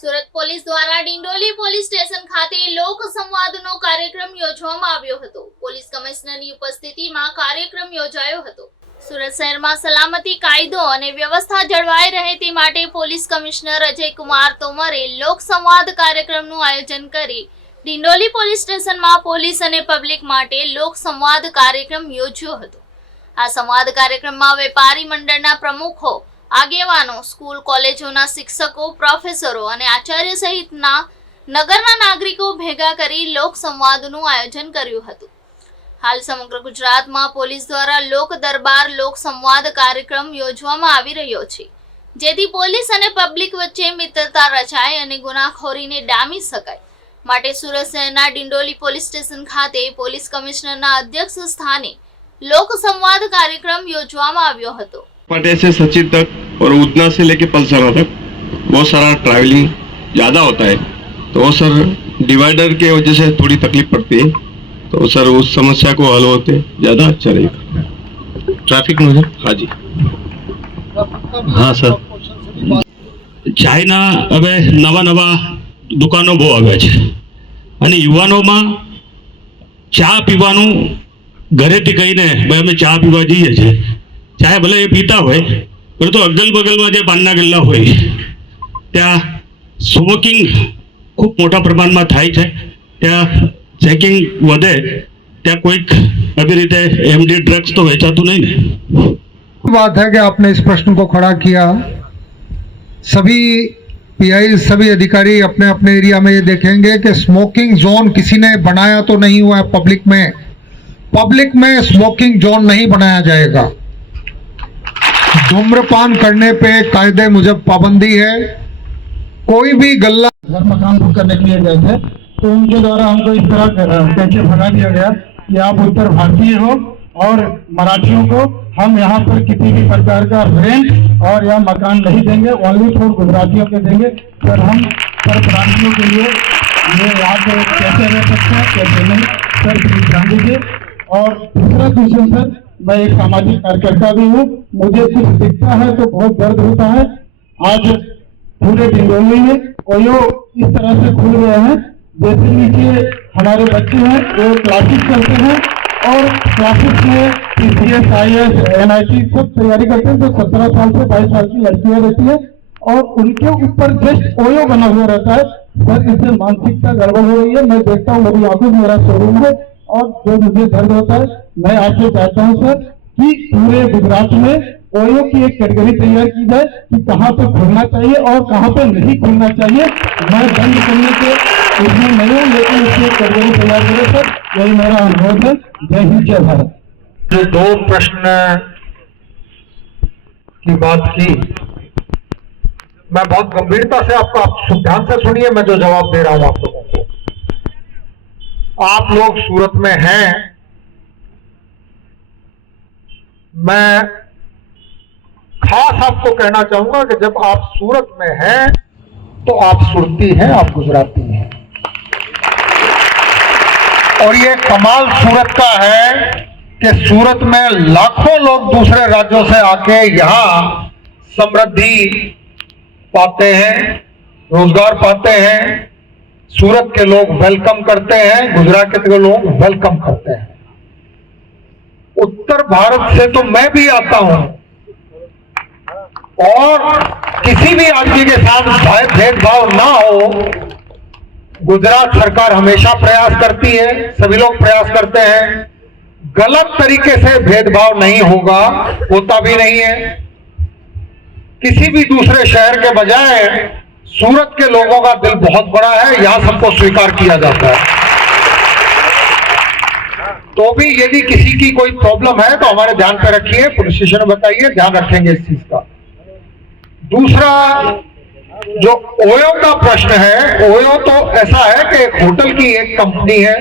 Surat police દ્વારા Dindoli police station ખાતે લોક સંવાદનો કાર્યક્રમ યોજવામાં આવ્યો હતો। પોલીસ કમિશનરની ઉપસ્થિતિમાં કાર્યક્રમ યોજાયો હતો। સુરત શહેરમાં સલામતી કાયદો અને વ્યવસ્થા જળવાઈ રહે તે માટે પોલીસ કમિશનર અજય કુમાર તોમરે લોક સંવાદ કાર્યક્રમનું આયોજન કરી ડિંડોલી પોલીસ સ્ટેશનમાં પોલીસ અને પબ્લિક માટે લોક સંવાદ કાર્યક્રમ યોજ્યો હતો। આ સંવાદ કાર્યક્રમમાં વેપારી મંડળના પ્રમુખો, આગેવાનો, સ્કૂલ કોલેજોના શિક્ષકો, પ્રોફેસરો અને આચાર્ય સહિતના નગરના નાગરિકો ભેગા કરી લોક સંવાદનું આયોજન કર્યું હતું। હાલ સમગ્ર ગુજરાતમાં પોલીસ દ્વારા લોક દરબાર લોક સંવાદ કાર્યક્રમ યોજવામાં આવી રહ્યો છે, જેથી પોલીસ અને પબ્લિક વચ્ચે મિત્રતા રચાય અને ગુનાખોરીને ડામી શકાય। માટે સુરત શહેરના ડિંડોલી પોલીસ સ્ટેશન ખાતે પોલીસ કમિશનરના અધ્યક્ષ સ્થાને लोक संवाद कार्यक्रम योजવામાં આવ્યો હતો। पटे से सचिन तक और उतना से लेके पलसरा तक बहुत सारा ट्रैवलिंग ज़्यादा होता है, तो सर डिवाइडर के वजह से थोड़ी तकलीफ पड़ती है, तो सर उस समस्या को हल होते ज़्यादा अच्छा रहेगा। ट्रैफिक में हाँ जी हाँ सर चायना હવે નવા નવા દુકાનો બહુ આવે છે અને યુવાનોમાં ચા પીવાનું ઘરેથી કહીને ભાઈ અમે ચા પીવા જઈએ છીએ, ચાહે ભલે એ પીતા હોય પણ તો અગલ બગલમાં જે પાનના ગલ્લા હોય ત્યાં સ્મોકિંગ ખૂબ મોટા પ્રમાણમાં થાય છે, ત્યાં ચેકિંગ વધે, ત્યાં કોઈક આવી રીતે એમડી ડ્રગ્સ તો વેચાતું નહીં ને। बात है कि आपने इस प्रश्न को खड़ा किया। सभी पीआई, सभी अधिकारी अपने अपने एरिया में ये देखेंगे कि स्मोकिंग जोन किसी ने बनाया तो नहीं हुआ है। पब्लिक में स्मोकिंग जोन नहीं बनाया जाएगा। धूम्रपान करने पे कायदे मुजब पाबंदी है। कोई भी गल्ला घर मकान बुक करने के लिए गए थे तो उनके द्वारा हमको इस तरह कैसे भगा दिया गया कि आप उत्तर भारतीय हो और मराठियों को हम यहाँ पर किसी भी प्रकार का रेंट और या मकान नहीं देंगे, ओनली फॉर गुजरातियों के देंगे। सर हम परप्रांतियों के लिए ये यहाँ पे कैसे रह सकते हैं, कैसे नहीं, सर प्लीज ध्यान दीजिए। और दूसरा क्वेश्चन सर, मैं एक सामाजिक कार्यकर्ता भी हूँ, मुझे कुछ दिखता है तो बहुत दर्द होता है। आज पूरे डिंडोली में ओयो इस तरह से खुल गए हैं, जैसे नीचे हमारे बच्चे हैं वो क्लासेस चलते हैं और क्लासेस में PCS, IAS, NIT सब तैयारी करते हैं। तो 17 साल से 22 साल की लड़कियां रहती है और उनके ऊपर जस्ट ओयो बना हुआ रहता है। सर इससे मानसिकता गड़बड़ हो रही है। मैं देखता हूँ मेरी आंखों में, मेरा शोरूम है और जो मुझे दर्द होता है, मैं आपसे चाहता हूँ सर कि पूरे गुजरात में ओयो की एक कैटेगरी तैयार की जाए कि कहाँ पे खुलना चाहिए और कहाँ पे नहीं खुलना चाहिए। मैं बंद करने के उसमें नहीं हूँ, लेकिन उसकी एक कैटेगरी तैयार करें सर, यही मेरा अनुरोध है। जय हिंद, जय भारत। जो दो प्रश्न की बात की, मैं बहुत गंभीरता से आपको, आप ध्यान से सुनिए मैं जो जवाब दे रहा हूं आप लोगों को। आप लोग सूरत में हैं, मैं खास आपको कहना चाहूंगा कि जब आप सूरत में हैं तो आप सुरती हैं, आप गुजराती हैं। और ये कमाल सूरत का है कि सूरत में लाखों लोग दूसरे राज्यों से आके यहाँ समृद्धि पाते हैं, रोजगार पाते हैं। सूरत के लोग वेलकम करते हैं, गुजरात के लोग वेलकम करते हैं। उत्तर भारत से तो मैं भी आता हूं और किसी भी आदमी के साथ भेदभाव ना हो, गुजरात सरकार हमेशा प्रयास करती है, सभी लोग प्रयास करते हैं। गलत तरीके से भेदभाव नहीं होगा, होता भी नहीं है। किसी भी दूसरे शहर के बजाय सूरत के लोगों का दिल बहुत बड़ा है, यहां सबको स्वीकार किया जाता है। तो भी यदि किसी की कोई प्रॉब्लम है तो हमारे ध्यान पे रखिए, पुलिस स्टेशन में बताइए, ध्यान रखेंगे इस चीज का। दूसरा जो ओयो का प्रश्न है, ओयो तो ऐसा है कि एक होटल की एक कंपनी है।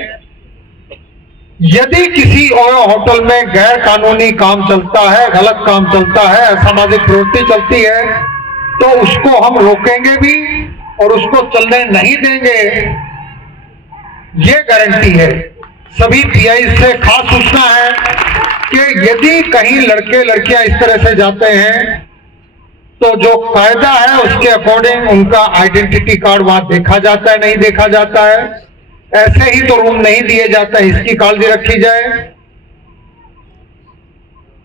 यदि किसी ओयो होटल में गैर कानूनी काम चलता है, गलत काम चलता है, असामाजिक प्रवृत्ति चलती है, तो उसको हम रोकेंगे भी और उसको चलने नहीं देंगे, ये गारंटी है। सभी पीआई से खास सूचना है कि यदि कहीं लड़के लड़कियां इस तरह से जाते हैं तो जो कायदा है उसके अकॉर्डिंग उनका आइडेंटिटी कार्ड वहां देखा जाता है, नहीं देखा जाता है। ऐसे ही तो रूम नहीं दिए जाते, इसकी काळजी रखी जाए।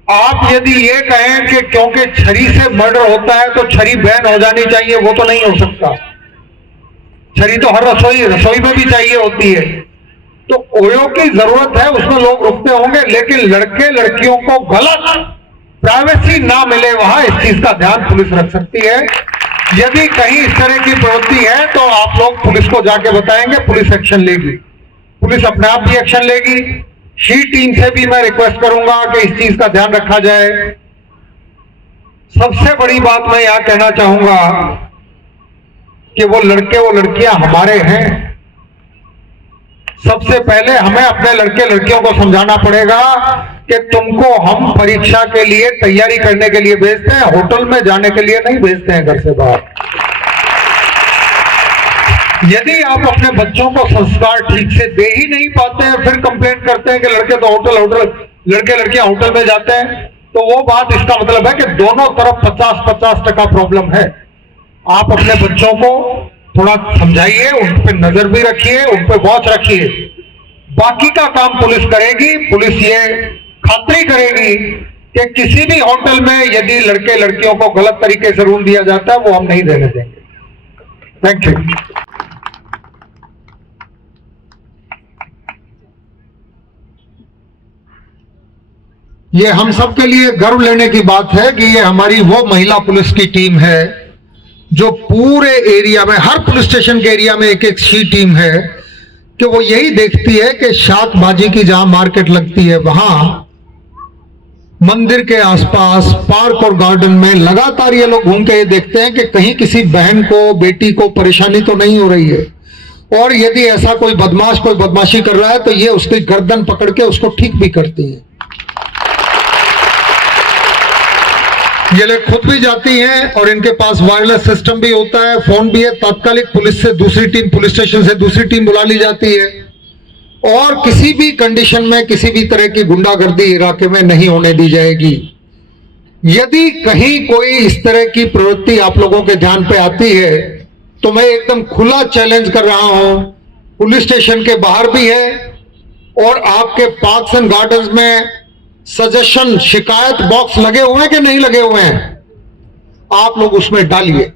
आप यदि ये कहें कि क्योंकि छरी से मर्डर होता है तो छरी बैन हो जानी चाहिए, वो तो नहीं हो सकता। छरी तो हर रसोई में भी चाहिए होती है। तो ओयो की जरूरत है, उसमें लोग रुकते होंगे, लेकिन लड़के लड़कियों को गलत प्राइवेसी ना मिले वहां, इस चीज का ध्यान पुलिस रख सकती है। यदि कहीं इस तरह की प्रवृत्ति है तो आप लोग पुलिस को जाके बताएंगे, पुलिस एक्शन लेगी। पुलिस अपने आप भी एक्शन लेगी। शी टीम से भी मैं रिक्वेस्ट करूंगा कि इस चीज का ध्यान रखा जाए। सबसे बड़ी बात मैं यहां कहना चाहूंगा कि वो लड़के वो लड़कियां हमारे हैं। सबसे पहले हमें अपने लड़के लड़कियों को समझाना पड़ेगा कि तुमको हम परीक्षा के लिए तैयारी करने के लिए भेजते हैं, होटल में जाने के लिए नहीं भेजते हैं घर से बाहर। यदि आप अपने बच्चों को संस्कार ठीक से दे ही नहीं पाते हैं, फिर कंप्लेंट करते हैं कि लड़के तो लड़के लड़कियां होटल में जाते हैं, तो वो बात इसका मतलब है कि दोनों तरफ 50-50% प्रॉब्लम है। आप अपने बच्चों को थोड़ा समझाइए, उन पर नजर भी रखिए, उन पर वॉच रखिए। बाकी का काम पुलिस करेगी। पुलिस ये खातरी करेगी कि किसी भी होटल में यदि लड़के लड़कियों को गलत तरीके से रूम दिया जाता है, वो हम नहीं देने देंगे। Thank you. ये हम सब के लिए गर्व लेने की बात है कि ये हमारी वो महिला पुलिस की टीम है जो पूरे एरिया में, हर पुलिस स्टेशन के एरिया में एक एक सी टीम है कि वो यही देखती है कि शाकबाजी की जहां मार्केट लगती है वहां मंदिर के आसपास, पार्क और गार्डन में लगातार ये लोग घूम के ये देखते हैं कि कहीं किसी बहन को, बेटी को परेशानी तो नहीं हो रही है। और यदि ऐसा कोई बदमाश कोई बदमाशी कर रहा है तो ये उसकी गर्दन पकड़ के उसको ठीक भी करती है। ये लोग खुद भी जाती हैं और इनके पास वायरलेस सिस्टम भी होता है, फोन भी है। तात्कालिक पुलिस से दूसरी टीम, पुलिस स्टेशन से दूसरी टीम बुला ली जाती है और किसी भी कंडीशन में किसी भी तरह की गुंडागर्दी इलाके में नहीं होने दी जाएगी। यदि कहीं कोई इस तरह की प्रवृत्ति आप लोगों के ध्यान पे आती है तो मैं एकदम खुला चैलेंज कर रहा हूं, पुलिस स्टेशन के बाहर भी है और आपके पार्क्स एंड गार्डन्स में सजेशन शिकायत बॉक्स लगे हुए हैं कि नहीं लगे हुए हैं, आप लोग उसमें डालिए।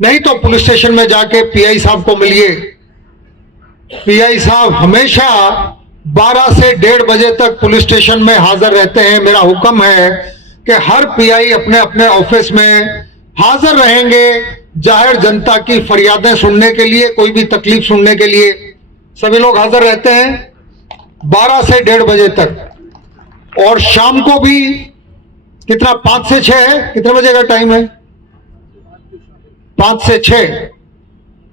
नहीं तो पुलिस स्टेशन में जाके पीआई साहब को मिलिए। पीआई साहब हमेशा 12 से 1:30 बजे तक पुलिस स्टेशन में हाजिर रहते हैं। मेरा हुक्म है कि हर पीआई अपने अपने ऑफिस में हाजिर रहेंगे जाहिर जनता की फरियादें सुनने के लिए, कोई भी तकलीफ सुनने के लिए। सभी लोग हाजिर रहते हैं 12 से 1:30 बजे तक। और शाम को भी कितना, 5 से 6 है, कितने बजे का टाइम है? 5 से 6।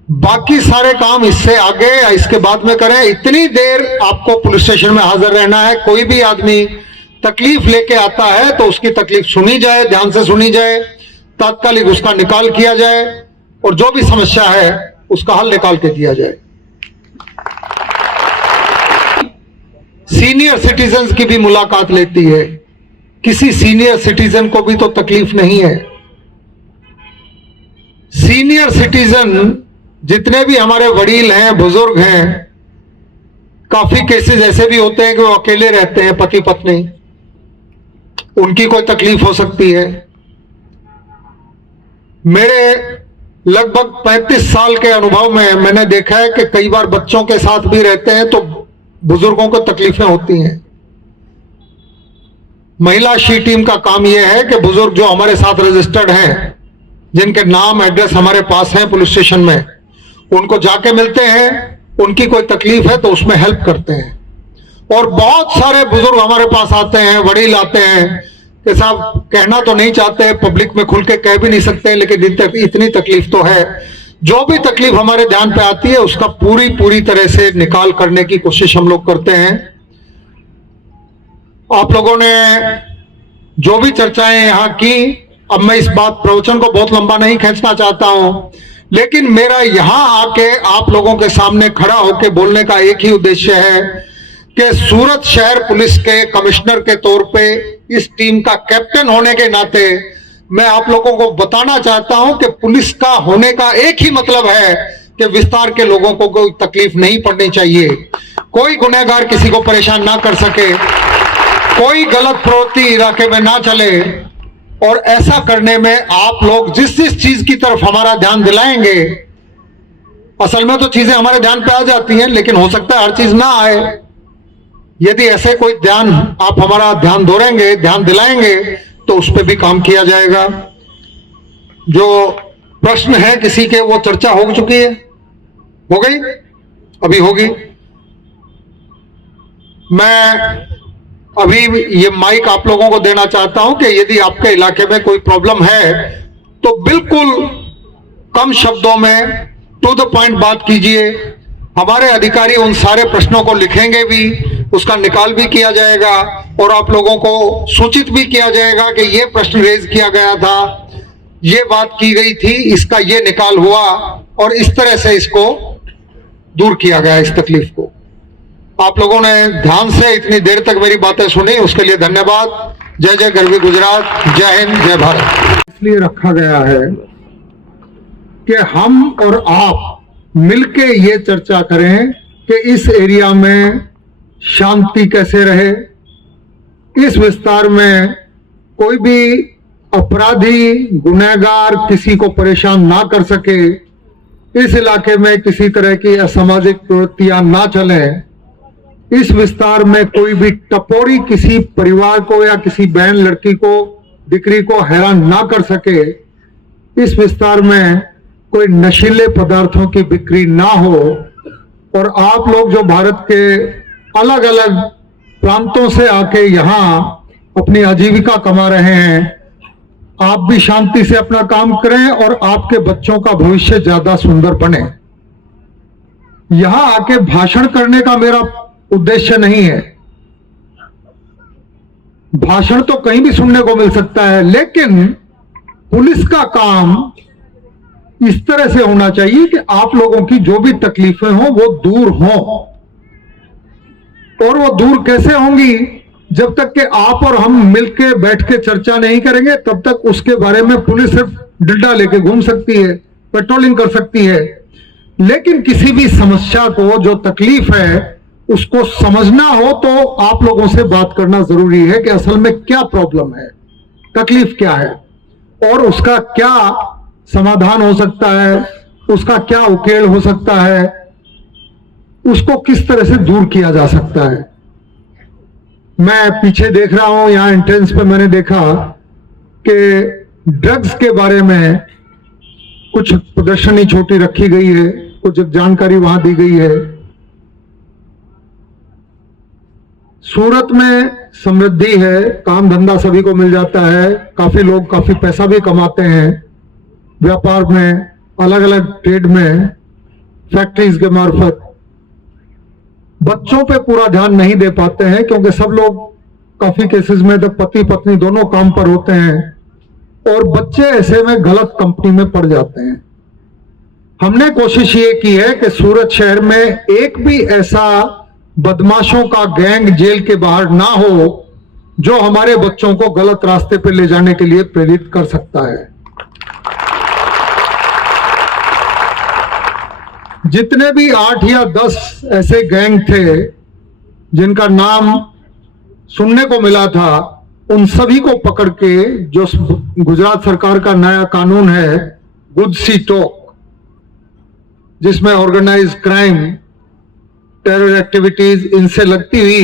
बाकी सारे काम इससे आगे या इसके बाद में करें। इतनी देर आपको पुलिस स्टेशन में हाजिर रहना है। कोई भी आदमी तकलीफ लेके आता है तो उसकी तकलीफ सुनी जाए, ध्यान से सुनी जाए, तात्कालिक उसका निकाल किया जाए और जो भी समस्या है उसका हल निकाल के दिया जाए। सीनियर सिटीजन्स की भी मुलाकात लेती है। किसी सीनियर सिटीजन को भी तो तकलीफ नहीं है। सीनियर सिटीजन जितने भी हमारे वडील हैं, बुजुर्ग हैं, काफी केसेस ऐसे भी होते हैं कि वो अकेले रहते हैं, पति पत्नी, उनकी कोई तकलीफ हो सकती है। मेरे लगभग 35 साल के अनुभव में मैंने देखा है कि कई बार बच्चों के साथ भी रहते हैं तो बुजुर्गों को तकलीफें होती हैं। महिला शी टीम का काम यह है कि बुजुर्ग जो हमारे साथ रजिस्टर्ड हैं, जिनके नाम एड्रेस हमारे पास हैं पुलिस स्टेशन में, उनको जाके मिलते हैं। उनकी कोई तकलीफ है तो उसमें हेल्प करते हैं। और बहुत सारे बुजुर्ग हमारे पास आते हैं, वडील आते हैं कि साहब कहना तो नहीं चाहते, पब्लिक में खुल के कह भी नहीं सकते, लेकिन इतनी तकलीफ तो है। जो भी तकलीफ हमारे ध्यान पे आती है उसका पूरी तरह से निकाल करने की कोशिश हम लोग करते हैं। आप लोगों ने जो भी चर्चाएं यहां की, अब मैं इस बात प्रवचन को बहुत लंबा नहीं खींचना चाहता हूं, लेकिन मेरा यहां आके आप लोगों के सामने खड़ा होकर बोलने का एक ही उद्देश्य है कि सूरत शहर पुलिस के कमिश्नर के तौर पे, इस टीम का कैप्टन होने के नाते मैं आप लोगों को बताना चाहता हूं कि पुलिस का होने का एक ही मतलब है कि विस्तार के लोगों को कोई तकलीफ नहीं पड़नी चाहिए, कोई गुनहगार किसी को परेशान ना कर सके, कोई गलत प्रवृत्ति इलाके में ना चले। और ऐसा करने में आप लोग जिस जिस चीज की तरफ हमारा ध्यान दिलाएंगे, असल में तो चीजें हमारे ध्यान पे आ जाती हैं, लेकिन हो सकता है हर चीज ना आए। यदि ऐसे कोई ध्यान आप हमारा ध्यान दोहराएंगे, ध्यान दिलाएंगे, तो उस पर भी काम किया जाएगा। जो प्रश्न है किसी के, वो चर्चा हो चुकी है, हो गई, अभी होगी। मैं अभी ये माइक आप लोगों को देना चाहता हूं कि यदि आपके इलाके में कोई प्रॉब्लम है तो बिल्कुल कम शब्दों में टू द पॉइंट बात कीजिए। हमारे अधिकारी उन सारे प्रश्नों को लिखेंगे भी, उसका निकाल भी किया जाएगा और आप लोगों को सूचित भी किया जाएगा कि ये प्रश्न रेज किया गया था, ये बात की गई थी, इसका ये निकाल हुआ और इस तरह से इसको दूर किया गया, इस तकलीफ को। आप लोगों ने ध्यान से इतनी देर तक मेरी बातें सुनी, उसके लिए धन्यवाद। जय जय गरवी गुजरात, जय हिंद, जय भारत। इसलिए रखा गया है कि हम और आप मिलके ये चर्चा करें कि इस एरिया में शांति कैसे रहे, इस विस्तार में कोई भी अपराधी गुनहगार किसी को परेशान ना कर सके, इस इलाके में किसी तरह की असामाजिक प्रवृत्तियां ना चलें, इस विस्तार में कोई भी टपोरी किसी परिवार को या किसी बहन लड़की को दिकरी को हैरान ना कर सके, इस विस्तार में कोई नशीले पदार्थों की बिक्री ना हो। और आप लोग जो भारत के अलग अलग प्रांतों से आके यहाँ अपनी आजीविका कमा रहे हैं, आप भी शांति से अपना काम करें और आपके बच्चों का भविष्य ज्यादा सुंदर बने। यहां आके भाषण करने का मेरा उद्देश्य नहीं है। भाषण तो कहीं भी सुनने को मिल सकता है, लेकिन पुलिस का काम इस तरह से होना चाहिए कि आप लोगों की जो भी तकलीफें हों वो दूर हों। और वो दूर कैसे होंगी? जब तक कि आप और हम मिलके बैठ के चर्चा नहीं करेंगे, तब तक उसके बारे में पुलिस सिर्फ डंडा लेके घूम सकती है, पेट्रोलिंग कर सकती है। लेकिन किसी भी समस्या को, जो तकलीफ है, उसको समझना हो तो आप लोगों से बात करना जरूरी है कि असल में क्या प्रॉब्लम है, तकलीफ क्या है और उसका क्या समाधान हो सकता है, उसका क्या उकेल हो सकता है, उसको किस तरह से दूर किया जा सकता है। मैं पीछे देख रहा हूं, यहां एंट्रेंस पे मैंने देखा कि ड्रग्स के बारे में कुछ प्रदर्शनी छोटी रखी गई है, कुछ जानकारी वहां दी गई है। सूरत में समृद्धि है, काम धंधा सभी को मिल जाता है, काफी लोग काफी पैसा भी कमाते हैं व्यापार में, अलग अलग ट्रेड में, फैक्ट्रीज के मार्फत। बच्चों पे पूरा ध्यान नहीं दे पाते हैं क्योंकि सब लोग काफी केसेस में तो पति पत्नी दोनों काम पर होते हैं और बच्चे ऐसे में गलत कंपनी में पड़ जाते हैं। हमने कोशिश ये की है कि सूरत शहर में एक भी ऐसा बदमाशों का गैंग जेल के बाहर ना हो जो हमारे बच्चों को गलत रास्ते पर ले जाने के लिए प्रेरित कर सकता है। जितने भी 8 या 10 ऐसे गैंग थे जिनका नाम सुनने को मिला था, उन सभी को पकड़ के जो गुजरात सरकार का नया कानून है गुड सी टॉक, जिसमें ऑर्गेनाइज्ड क्राइम, टेरर एक्टिविटीज इनसे लगती हुई